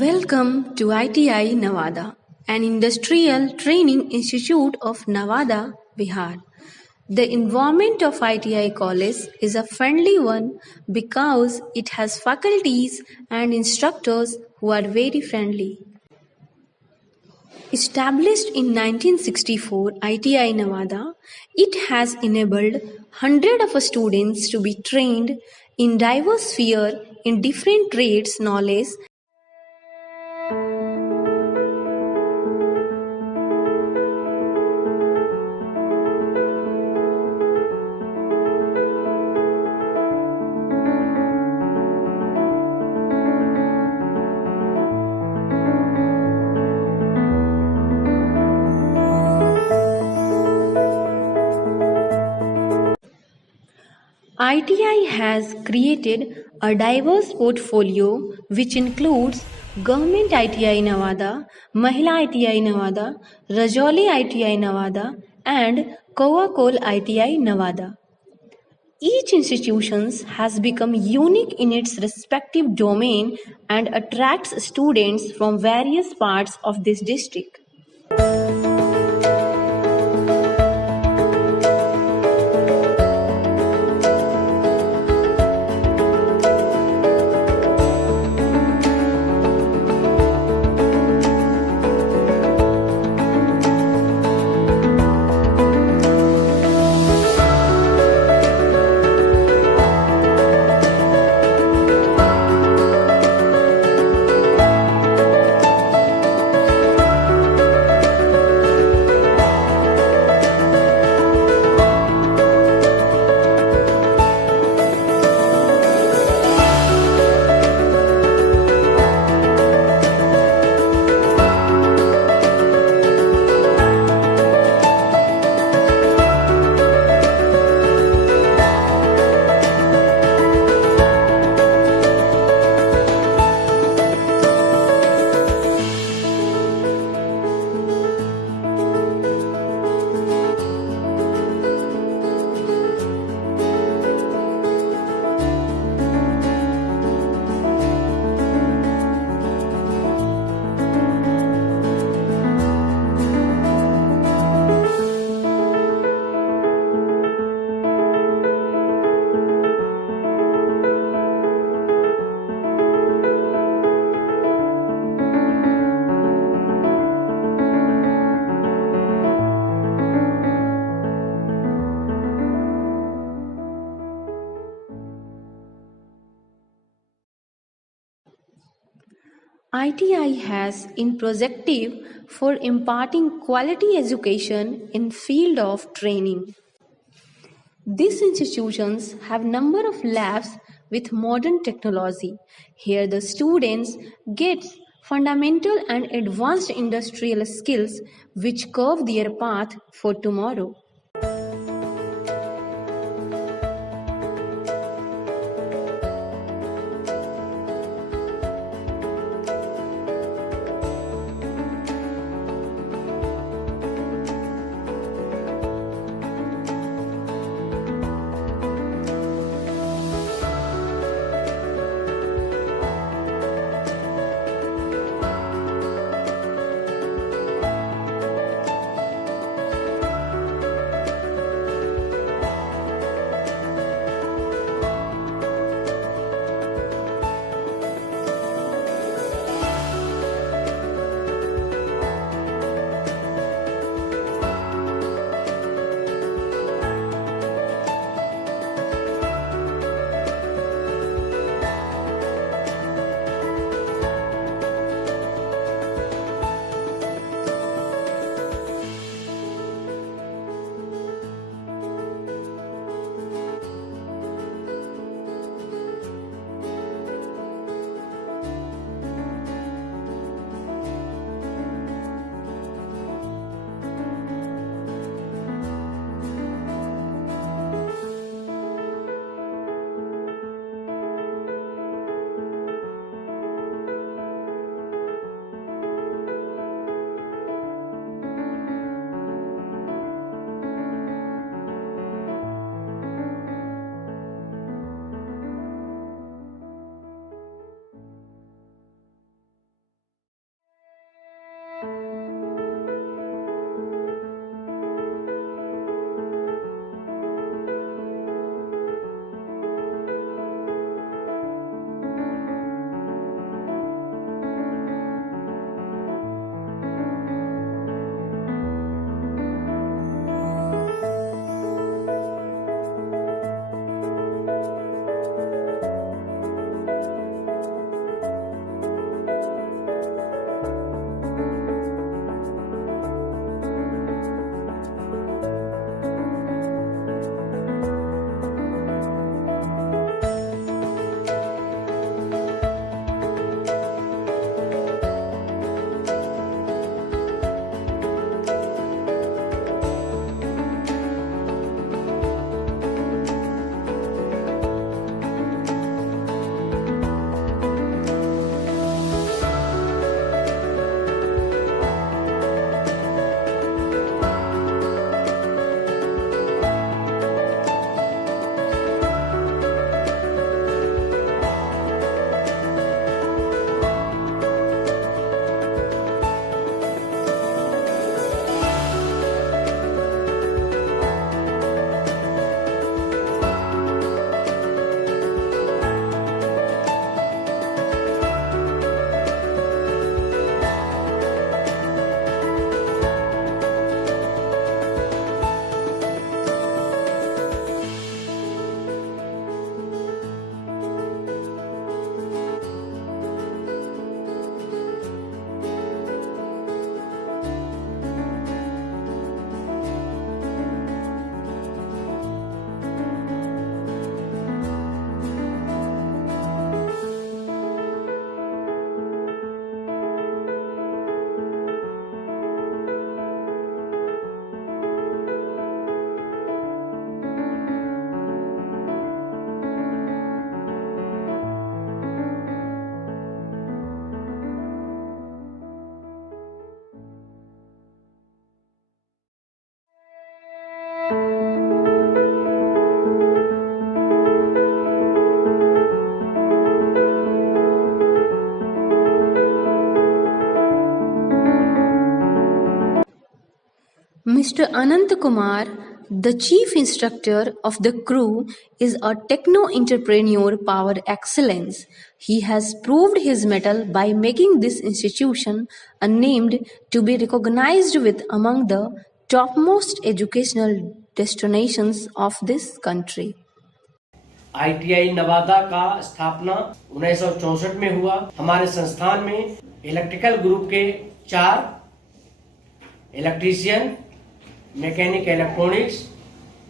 Welcome to ITI Nevada, an industrial training institute of Nevada, Bihar. The environment of ITI College is a friendly one because it has faculties and instructors who are very friendly. Established in 1964, ITI Nevada, it has enabled hundreds of students to be trained in diverse spheres in different trades knowledge. ITI has created a diverse portfolio which includes Government ITI Nevada, Mahila ITI Nevada, Rajouri ITI Nevada, and Coacol ITI Nevada. Each institution has become unique in its respective domain and attracts students from various parts of this district. ITI has in projective for imparting quality education in field of training. These institutions have number of labs with modern technology. Here the students get fundamental and advanced industrial skills which curve their path for tomorrow. Mr. Anant Kumar, the chief instructor of the crew, is a techno-entrepreneur par excellence. He has proved his mettle by making this institution named to be recognized with among the topmost educational destinations of this country. ITI Nawada का स्थापना 1964 में हुआ। हमारे संस्थान में electrical group के 4 electrician, mechanic electronics,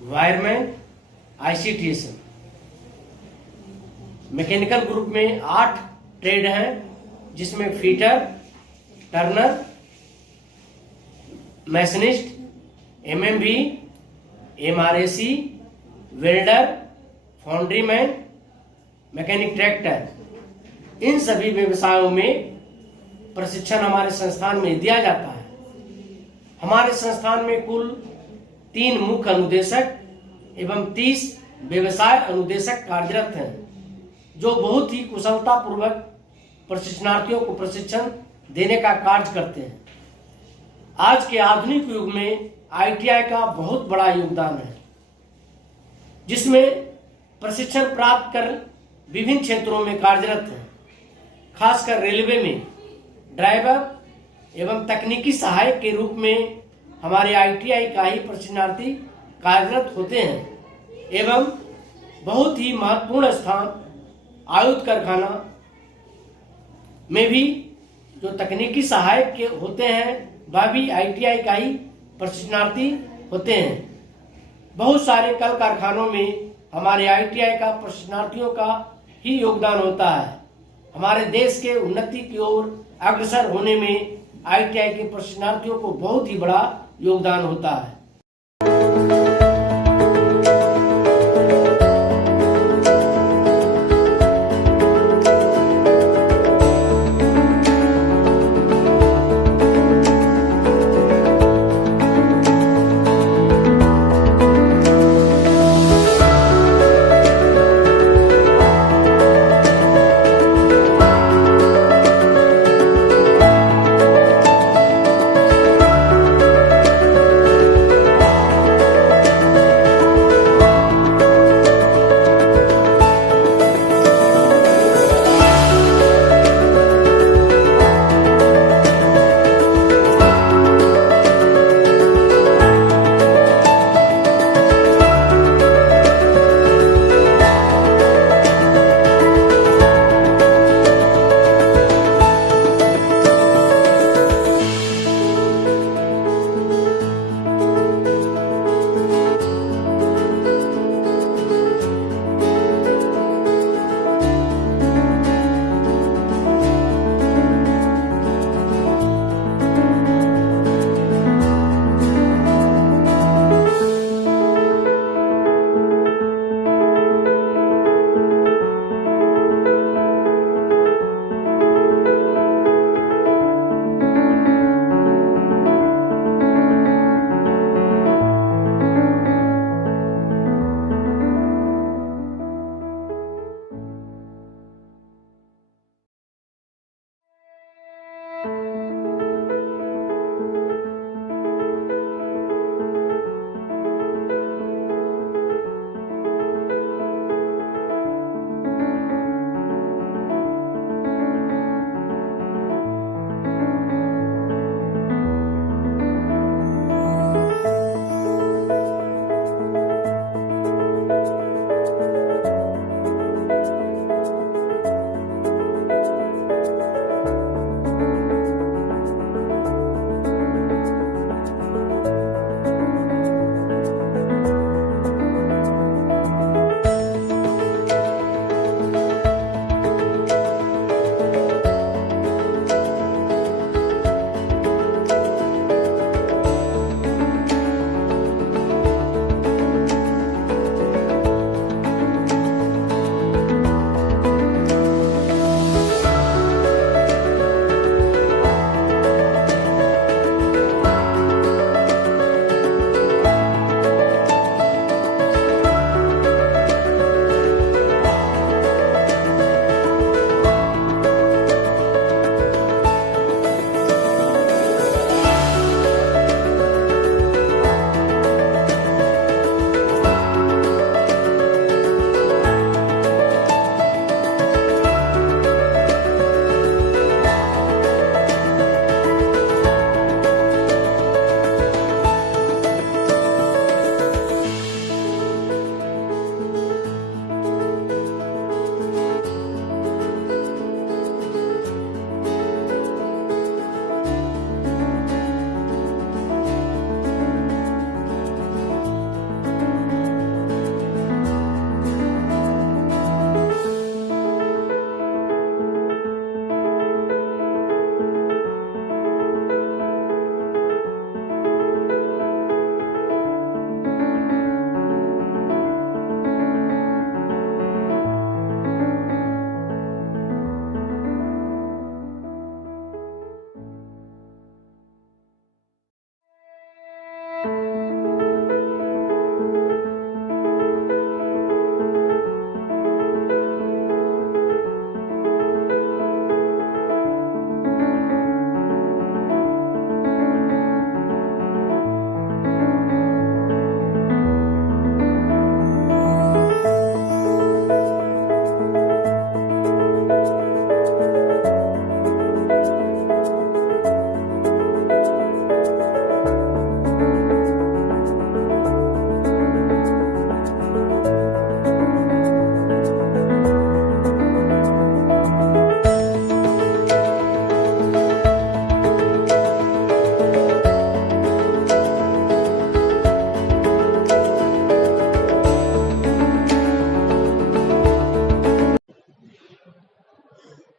wireman, ICTS। Mechanical group में 8 trade हैं, जिसमें fitter, turner, machinist, MMB, MRAC, welder, foundryman, mechanic tractor. इन सभी व्यवसायों में प्रशिक्षण हमारे संस्थान में दिया जाता है। हमारे संस्थान में कुल 3 मुख्य अनुदेशक एवं 30 व्यवसाय अनुदेशक कार्यरत हैं, जो बहुत ही कुशलता पूर्वक प्रशिक्षणार्थियों को प्रशिक्षण देने का कार्य करते हैं। आज के आधुनिक युग में ITI का बहुत बड़ा योगदान है, जिसमें प्रशिक्षण प्राप्त कर विभिन्न क्षेत्रों में कार्यरत हैं। खासकर रेलवे में ड्राइवर एवं तकनीकी सहायक के रूप में हमारे ITI का ही प्रशिक्षणार्थी कार्यरत होते हैं एवं बहुत ही महत्वपूर्ण स्थान आयुध कारखाना में भी जो तकनीकी सहायक के होते हैं वह भी ITI का ही प्रशिक्षणार्थी होते हैं। बहुत सारे कल कारखानों में हमारे ITI का प्रशिक्षणार्थियों का ही योगदान होता है। हमारे देश के उन्नति की ओर अग्रसर होने में ITI के प्रशिक्षणार्थियों को बहुत ही बड़ा योगदान होता है।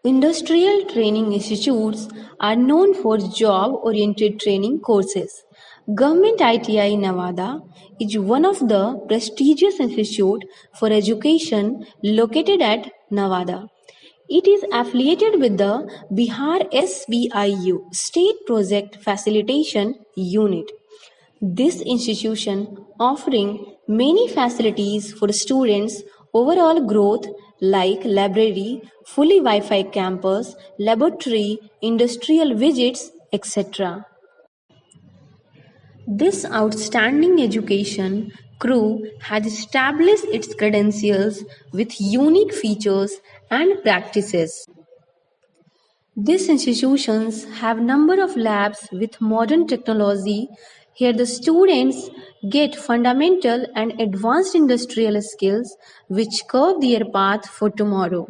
Industrial training institutes are known for job-oriented training courses. Government ITI Nevada is one of the prestigious institutes for education located at Nevada. It is affiliated with the Bihar SBIU State Project Facilitation Unit. This institution offering many facilities for students' overall growth like library, fully Wi-Fi campus, laboratory, industrial visits, etc. This outstanding education crew has established its credentials with unique features and practices. These institutions have number of labs with modern technology. Here the students get fundamental and advanced industrial skills which curve their path for tomorrow.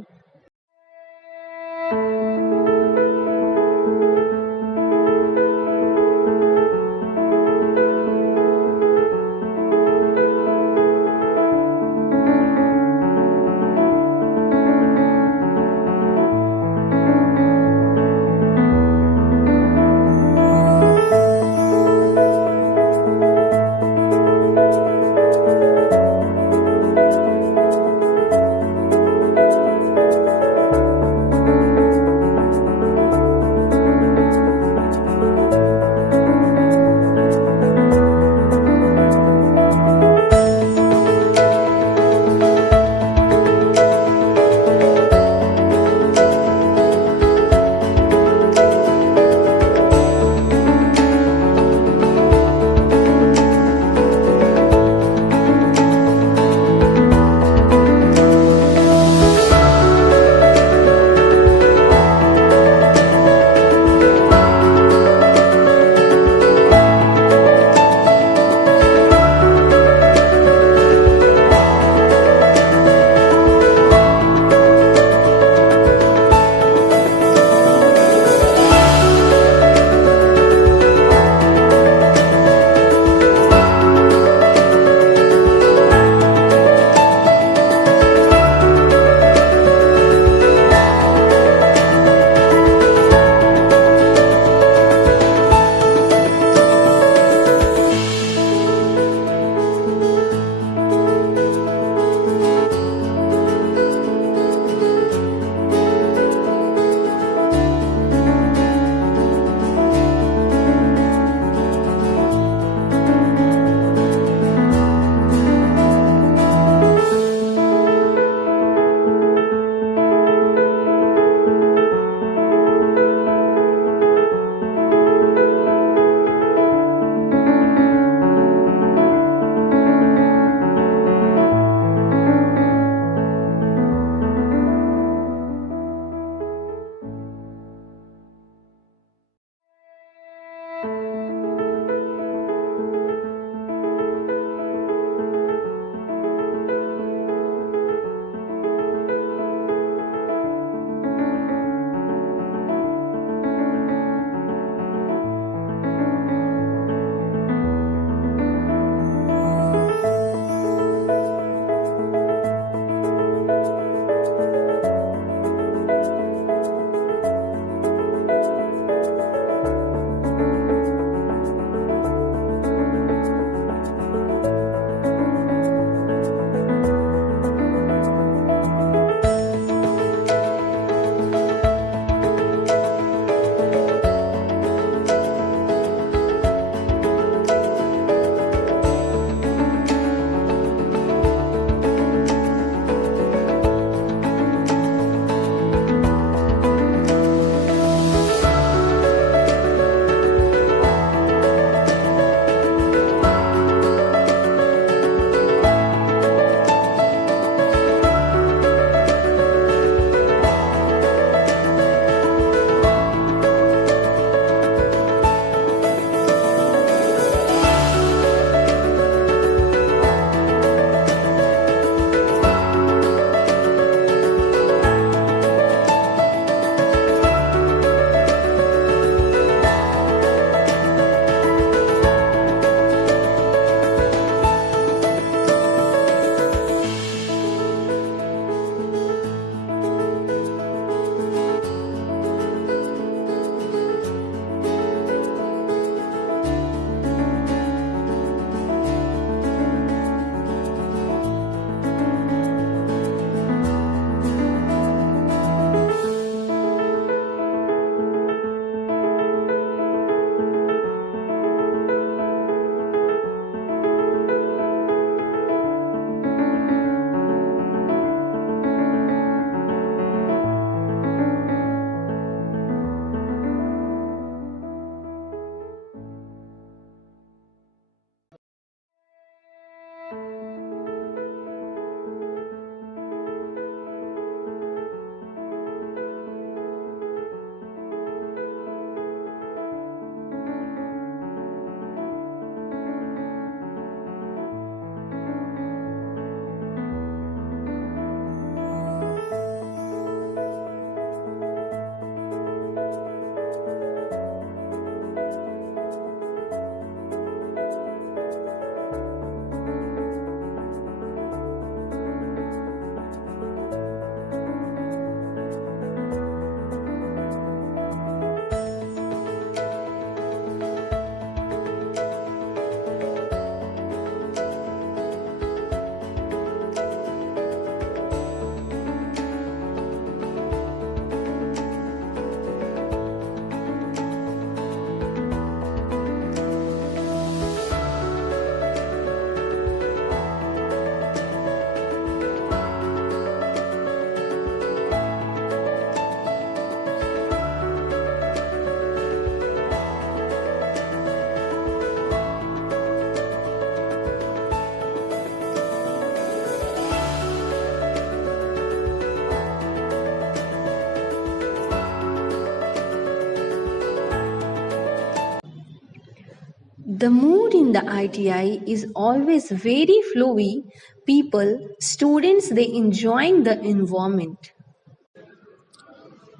The mood in the ITI is always very flowy. People, students, they enjoying the environment.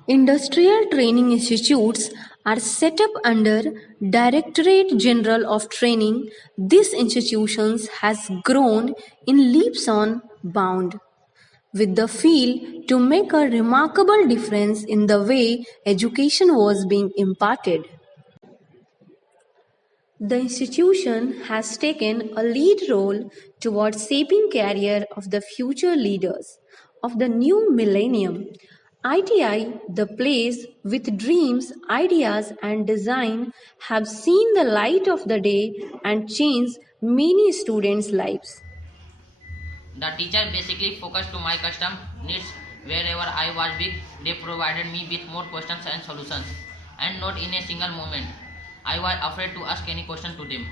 Industrial training institutes are set up under Directorate General of Training. These institutions has grown in leaps on bound with the feel to make a remarkable difference in the way education was being imparted. The institution has taken a lead role towards shaping career of the future leaders of the new millennium. ITI, the place with dreams, ideas and design have seen the light of the day and changed many students' lives. The teacher basically focused to my custom needs. Wherever I was weak, they provided me with more questions and solutions, and not in a single moment I was afraid to ask any question to them.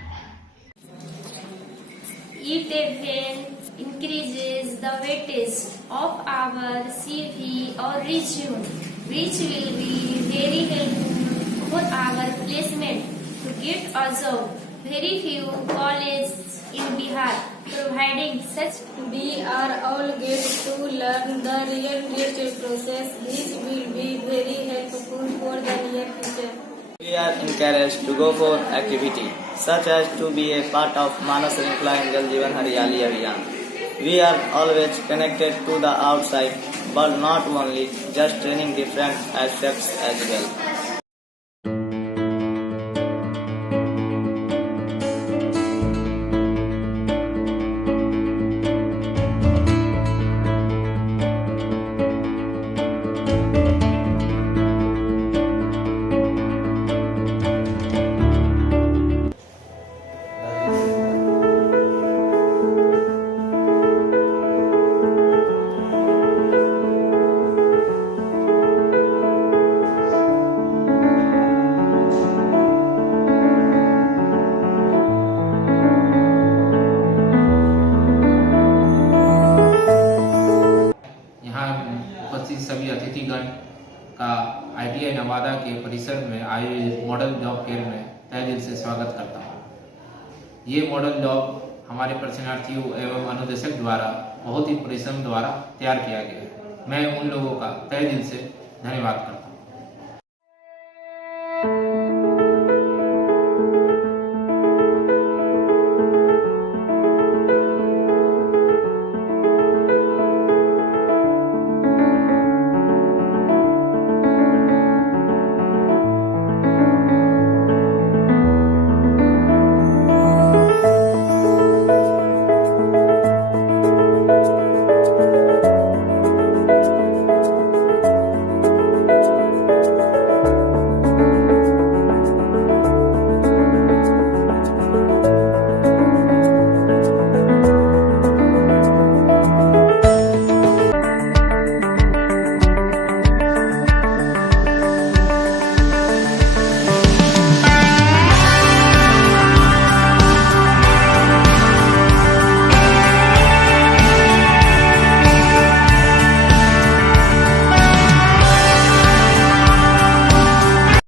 It even increases the weightage of our CV or resume, which will be very helpful for our placement to get a job. Very few colleges in Bihar providing such. We are all get to learn the real creative process. This will be very helpful for the near future. We are encouraged to go for activity such as to be a part of Manas Shrinkhala and Jal Jeevan Haryali Abhiyan. We are always connected to the outside, but not only, just training different aspects as well. उपस्थित सभी अतिथिगण का ITI Nawada के परिसर में आयोजित model job fair में तहे दिल से स्वागत करता हूँ। ये मॉडल जॉब हमारे प्रशिक्षणार्थियों एवं अनुदेशक द्वारा बहुत ही परिश्रम द्वारा तैयार किया गया है। मैं उन लोगों का तहे दिल से धन्यवाद करता हूँ।